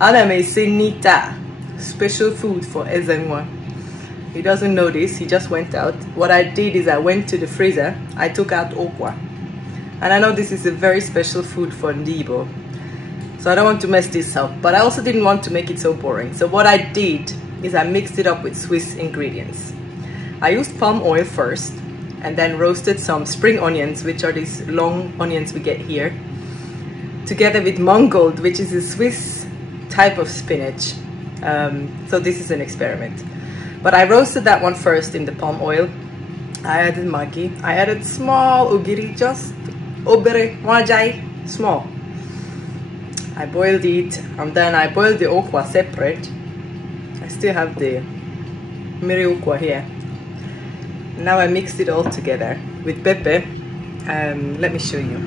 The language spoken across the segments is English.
Ana may say Nita, special food for Ezenwa. He doesn't know this, he just went out. What I did is I went to the freezer, I took out Ukwa. And I know this is a very special food for Ndibo, so I don't want to mess this up, but I also didn't want to make it so boring. So what I did is I mixed it up with Swiss ingredients. I used palm oil first, and then roasted some spring onions, which are these long onions we get here, together with mangold, which is a Swiss type of spinach. So this is an experiment. But I roasted that one first in the palm oil. I added Maggi. I added small ugiri, just obere, wajai, small. I boiled it, and then I boiled the okwa separate. I still have the miri okwa here. Now I mixed it all together with pepper. Let me show you.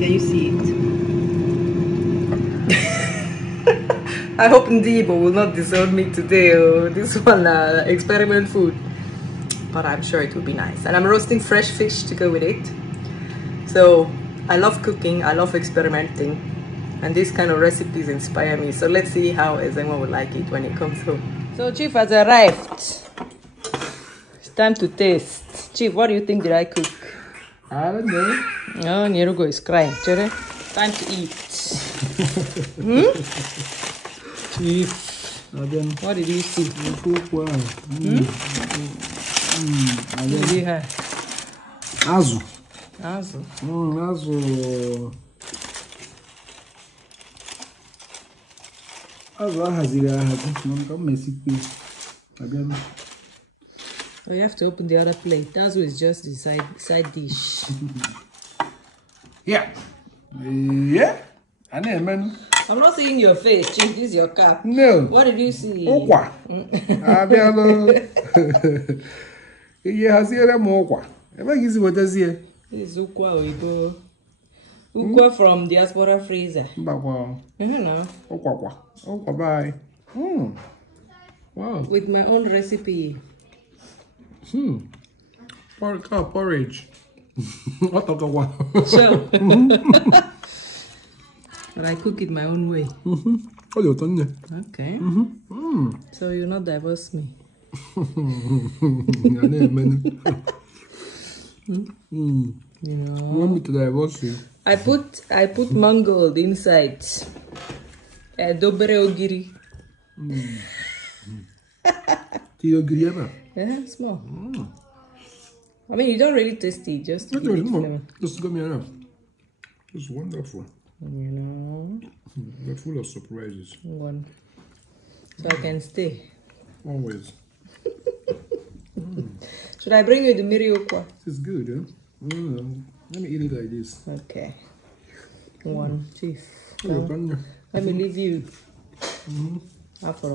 Can you see it? I hope Ndibo will not disown me today. Oh, this one experiment food, but I'm sure it will be nice. And I'm roasting fresh fish to go with it. So I love cooking, I love experimenting, and these kind of recipes inspire me. So let's see how Ezenwa will like it when it comes home. So Chief has arrived. It's time to taste. Chief, what do you think did I cook? I don't know. Oh, Nierugo is crying. Chere, time to eat. Chief. What did you see? Ukwa. What did you have? Azu. Azu. Azu. Azu ahaziri ahazi. Oh, you have to open the other plate. Azu is just the side dish. Yeah. Yeah. Menu. I'm not seeing your face, Chief. This is your cap. No. What did you see? Ukwa. Ukwa. This is Ukwa Oibo. Ukwa from diaspora freezer. No. Ukwa bye. Wow. With my own recipe. Porridge. Sure. But I cook it my own way. Okay. So you'll not divorce me. You want me to divorce you? I put mangold inside. Dobere ogiri. Yeah, small. I mean, you don't really taste it, just to give it flavor. Just got me enough. It's wonderful. You know. They're full of surprises. One. So I can stay. Always. Should I bring you the miri okwa? It's good, huh? Let me eat it like this. Okay. One, Chief. Let me leave you. After